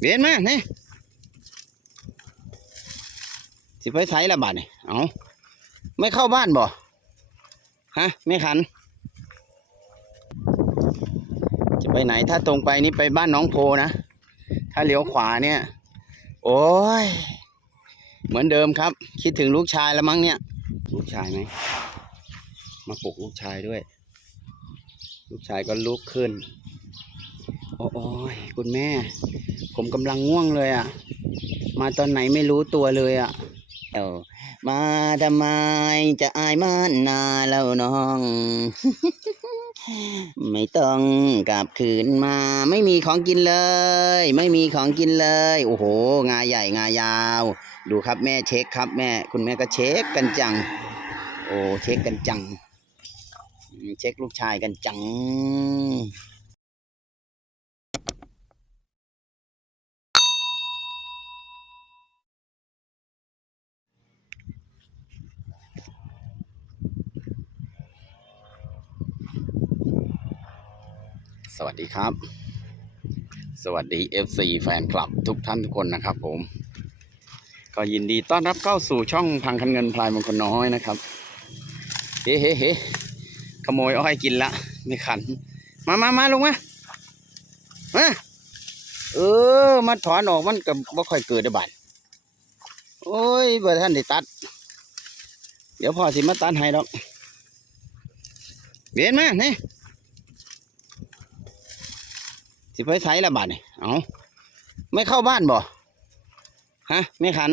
เวียนมาเนี่ยสิไปไสละบาทนี่เอาไม่เข้าบ้านบ่ ฮะ ไม่ขัน จะไปไหนถ้าตรงไปนี่ไปบ้านน้องโพนะ ถ้าเลี้ยวขวาเนี่ย โอ้ย เหมือนเดิมครับ คิดถึงลูกชายแล้วมั้งเนี่ย ลูกชายไหม มาปลุกลูกชายด้วย ลูกชายก็ลุกขึ้น โอ้ยคุณแม่ ผมกำลังง่วงเลยอะ่ะ มาตอนไหนไม่รู้ตัวเลยอะ่ะเออมาทำไมจะอายมันนาแล้วน้อง ไม่ต้องกลับคืนมา ไม่มีของกินเลย ไม่มีของกินเลย โอ้โห งาใหญ่งายาว ดูครับแม่เช็คครับแม่ คุณแม่ก็เช็คกันจัง โอ้เช็คกันจัง เช็คลูกชายกันจัง สวัสดีครับ สวัสดี FC แฟนคลับทุกท่านทุกคนนะครับผม ก็ยินดีต้อนรับเข้าสู่ช่องพังคันเงินพลายมงคลน้อยนะครับ เฮ้เฮ้เฮ้ขโมยอ้อยกินละ ไม่ขัน มามามาลงมา มา เออ มาถอนออกมันกับบ่ค่อยเกิดได้บาดโอ้ยเบอร์ท่านได้ตัด เดี๋ยวพ่อสิมาตัดให้ดอกเวียนมาเนี่ย สิไปไสละบาทนี่เอาไม่เข้าบ้านบ่ฮะไม่ขัน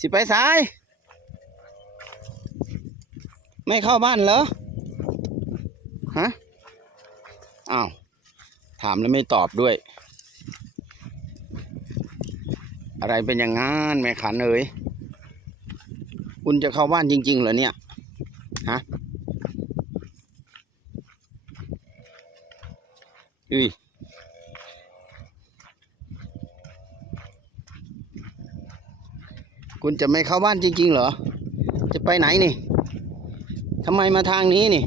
สิไปสายไม่เข้าบ้านเหรอฮะอ้าวถามแล้วไม่ตอบด้วย อะไรเป็นอย่างงั้นแม่ขันเอ๋ยคุณจะเข้าบ้านจริง ๆ เหรอเนี่ย ฮะ อุ้ย คุณจะไม่เข้าบ้านจริง ๆ เหรอ จะไปไหนนี่ทำไมมาทางนี้นี่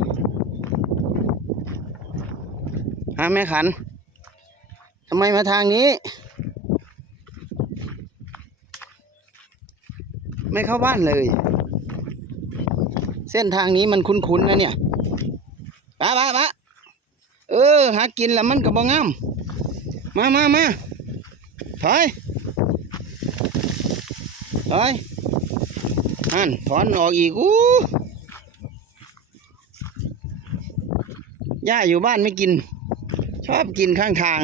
ฮะแม่ขันทำไมมาทางนี้ ไม่เข้าบ้านเลย เส้นทางนี้มันคุ้นๆนะเนี่ยปะปะปะเออ หากินแล้วมันก็บ่งาม มามามาถอย ถอยอันถอนออกอีกอู้ย่าอยู่บ้านไม่กิน ชอบกินข้างทาง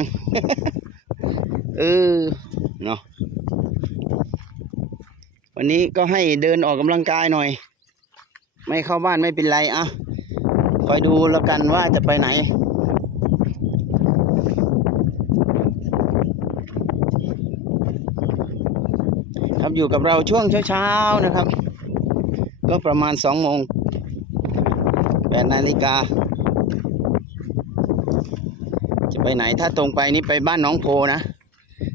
เออ เนาะวันนี้ก็ให้เดินออกกำลังกายหน่อย ไม่เข้าบ้านไม่เป็นไรอะคอยดูแล้วกันว่าจะไปไหน ครับ อยู่กับเราช่วงเช้าๆนะครับ ก็ประมาณสองโมงแปดนาฬิกา จะไปไหนถ้าตรงไปนี่ไปบ้านน้องโพนะ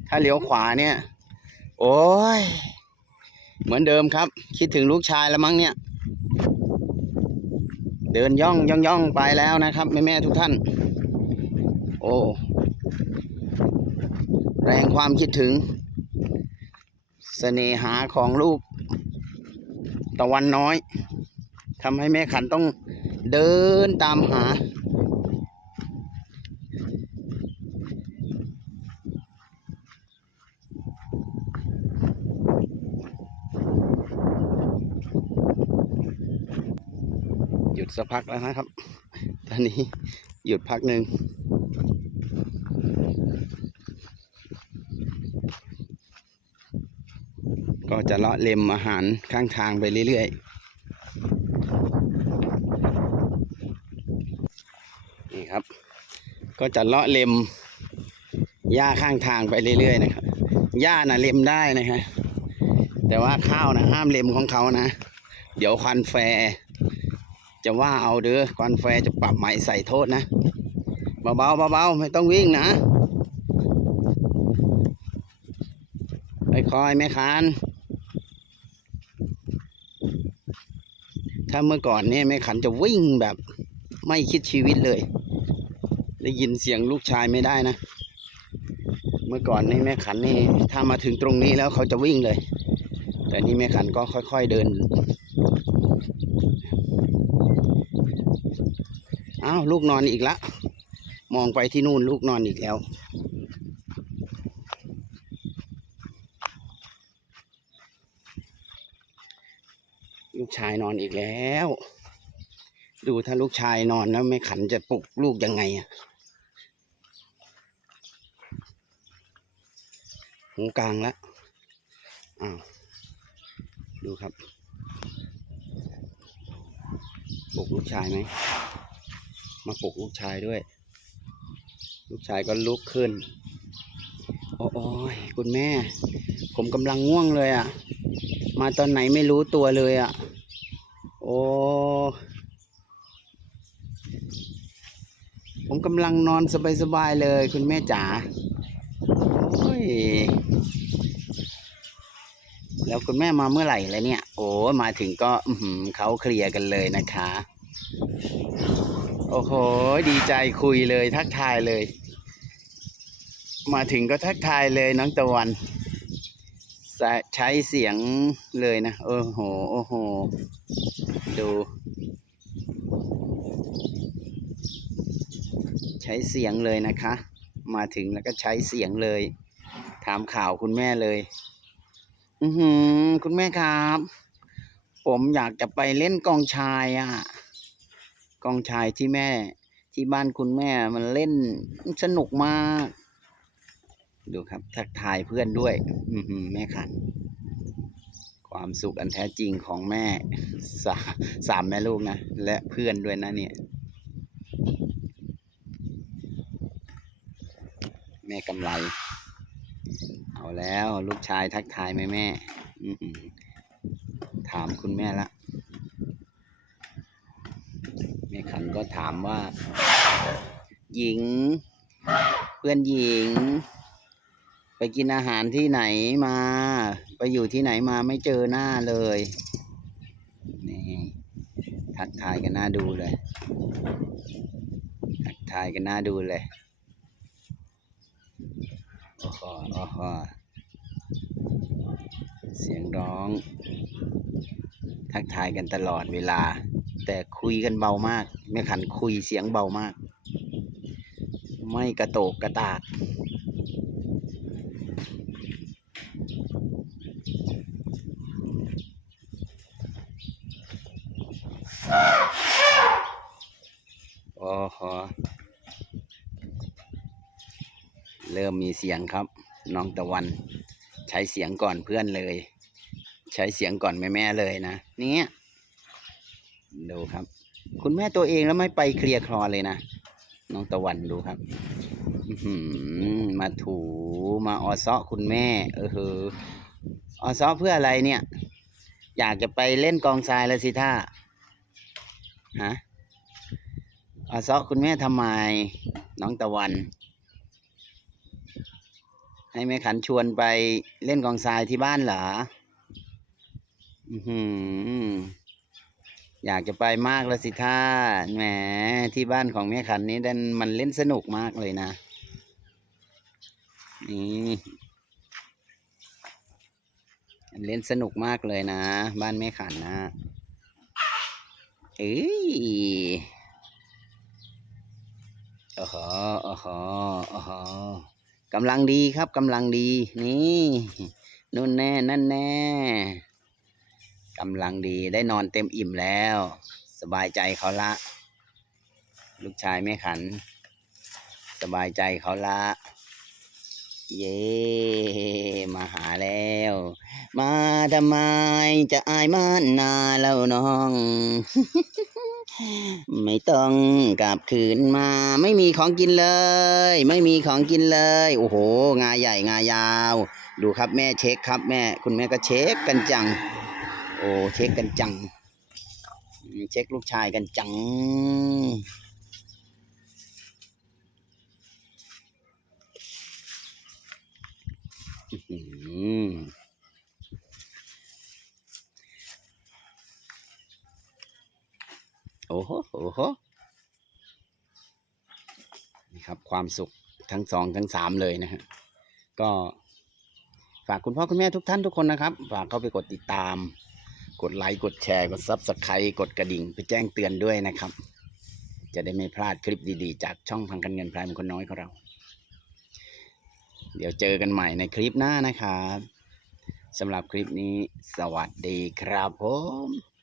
ถ้าเลี้ยวขวาเนี่ย โอ้ย เหมือนเดิมครับ คิดถึงลูกชายแล้วมั้งเนี่ย เดินย่องย่องย่องไปแล้วนะครับแม่แม่ทุกท่าน โอ้ แรงความคิดถึง เสน่หาของลูกตะวันน้อยทำให้แม่ขันต้องเดินตามหา หยุดสักพักแล้วนะครับ ตอนนี้หยุดพักหนึ่ง ก็จะเลาะเล็มอาหารข้างทางไปเรื่อยๆ นี่ครับ ก็จะเลาะเล็มหญ้าข้างทางไปเรื่อยๆนะครับ หญ้าน่ะเล็มได้นะฮะ แต่ว่าข้าวนะห้ามเล็มของเขานะ เดี๋ยวควันแฟ จะว่าเอาเด้อควันแฟจะปรับหมายใส่โทษนะ เบาๆเบาๆไม่ต้องวิ่งนะค่อยๆแม่คาน ถ้าเมื่อก่อนเนี่ยแม่ขันจะวิ่งแบบไม่คิดชีวิตเลย ได้ยินเสียงลูกชายไม่ได้นะ เมื่อก่อนนี่แม่ขันนี่ถ้ามาถึงตรงนี้แล้วเขาจะวิ่งเลย แต่นี่แม่ขันก็ค่อย ๆเดิน อ้าวลูกนอนอีกละ มองไปที่นู่นลูกนอนอีกแล้ว ลูกชายนอนอีกแล้ว ดูถ้าลูกชายนอนแล้วแม่ขันจะปลุกลูกยังไงอะหูกลางแล้วอ้าวดูครับปลุกลูกชายไหมมาปลุกลูกชายด้วย ลูกชายก็ลุกขึ้นโอ้ยคุณแม่ ผมกำลังง่วงเลยอะ่ะ มาตอนไหนไม่รู้ตัวเลยอะ่ะ ผมกำลังนอนสบายๆเลย คุณแม่จ๋าโอ้ยแล้วคุณแม่มาเมื่อไหร่แล้วเนี่ย โอ้มาถึงก็เขาเคลียร์กันเลยนะคะ โอ้โห ดีใจคุยเลยทักทายเลย มาถึงก็ทักทายเลยน้องตะวัน ใช้ใช้เสียงเลยนะ โอ้โห โอ้โห ดู ใช้เสียงเลยนะคะ มาถึงแล้วก็ใช้เสียงเลย ถามข่าวคุณแม่เลย อือหือ คุณแม่ครับ ผมอยากจะไปเล่นกองชายอะ กองชายที่แม่ ที่บ้านคุณแม่มันเล่นสนุกมาก ดูครับ ทักทายเพื่อนด้วย อือหือ แม่ขัน ความสุขอันแท้จริงของแม่สาสามแม่ลูกนะ และเพื่อนด้วยนะเนี่ย แม่กำไร เอาแล้วลูกชายทักทายไหมแม่ถามคุณแม่ละแม่ขันก็ถามว่า หญิง เพื่อนหญิง ไปกินอาหารที่ไหนมา ไปอยู่ที่ไหนมาไม่เจอหน้าเลย นี่ทักทายกันหน้าดูเลย ทักทายกันหน้าดูเลยโอ้โหโอ้โหเสียงร้อง ทักทายกันตลอดเวลา แต่คุยกันเบามากแม่ขันคุยเสียงเบามาก ไม่กระโตกกระตาก โอ้โห เริ่มมีเสียงครับ น้องตะวัน ใช้เสียงก่อนเพื่อนเลย ใช้เสียงก่อนแม่แม่เลยนะเนี่ยดูครับ คุณแม่ตัวเองแล้วไม่ไปเคลียร์คลอเลยนะน้องตะวันดูครับมาถูมาออซ้อคุณแม่ เออเหอออซ้อเพื่ออะไรเนี่ย อยากจะไปเล่นกองทรายแล้วสิท่าฮะออซ้อคุณแม่ทำไม น้องตะวัน ให้แม่ขันชวนไปเล่นกองทรายที่บ้านเหรออือหืออยากจะไปมากแล้วสิท่าแหมที่บ้านของแม่ขันนี้ดันมันเล่นสนุกมากเลยนะนี่เล่นสนุกมากเลยนะ บ้านแม่ขันนะเอ้ยโอ้โหโอ้โหโอ้โห กำลังดีครับกำลังดี นี่นู่นแน่นั่นแน่กำลังดีได้นอนเต็มอิ่มแล้ว สบายใจเขาละ ลูกชายแม่ขัน สบายใจเขาละ เย้มาหาแล้ว มาทำไมจะอายมันนาแล้วน้อง ไม่ต้องกลับคืนมา ไม่มีของกินเลย ไม่มีของกินเลย โอ้โห งาใหญ่งายาว ดูครับแม่เช็คครับแม่ คุณแม่ก็เช็คกันจัง โอ้เช็คกันจัง เช็คลูกชายกันจังอื้อ โอ้โหโอ้โหนี่ครับ ความสุขทั้งสองทั้งสามเลยนะฮะก็ฝากคุณพ่อคุณแม่ทุกท่านทุกคนนะครับ ฝากเข้าไปกดติดตาม กดไลค์ กดแชร์ กดซับสไครต์กดกระดิ่งไปแจ้งเตือนด้วยนะครับ จะได้ไม่พลาดคลิปดีๆ จากช่องพังกันเงินพลายมงคลน้อยของเรา เดี๋ยวเจอกันใหม่ในคลิปหน้านะครับสำหรับคลิปนี้สวัสดีครับผม